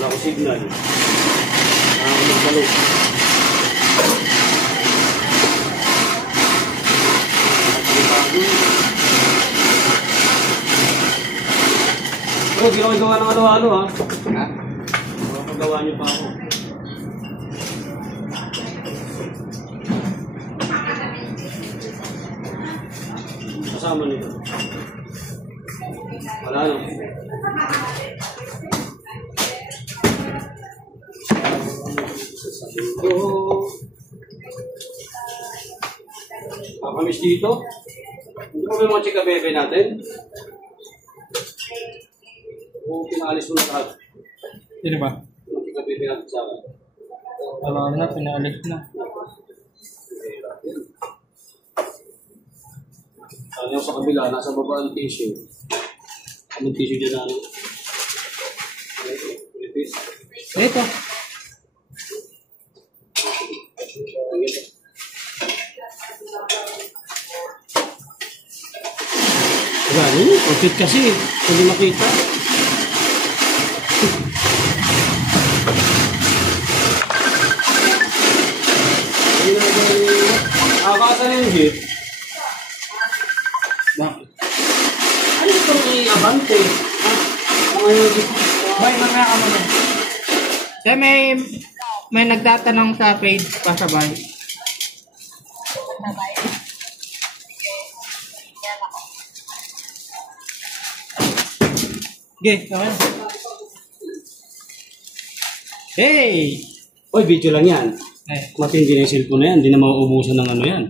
Wala ko signal. Magdalo. Pero ginawa ng ano-ano ha. Ha? Magagawa niyo pa ako. Kasama nito. Wala no. Kakamis dito. Hindi mo ba yung mga chika bebe natin? O pinaalis mo na lahat? Sino ba? Yung chika bebe natin sa akin. Wala na, pinaalis na. Ano sa kabila, nasa baba ang tissue. Anong tissue dyan natin? Ito. Gano'n, outfit kasi. Hindi makita. Kasa na yung jeep. Bakit? Ano itong i-abante? Bay, mamaya ka muna. Eh, may nagtatanong sa page pasabay. Pasabay? Sige. Yan ako. Okay, okay. Hey! Oy, video lang yan. Eh. Matindi na yung cellphone na yan. Hindi na mauubusan ng ano yan.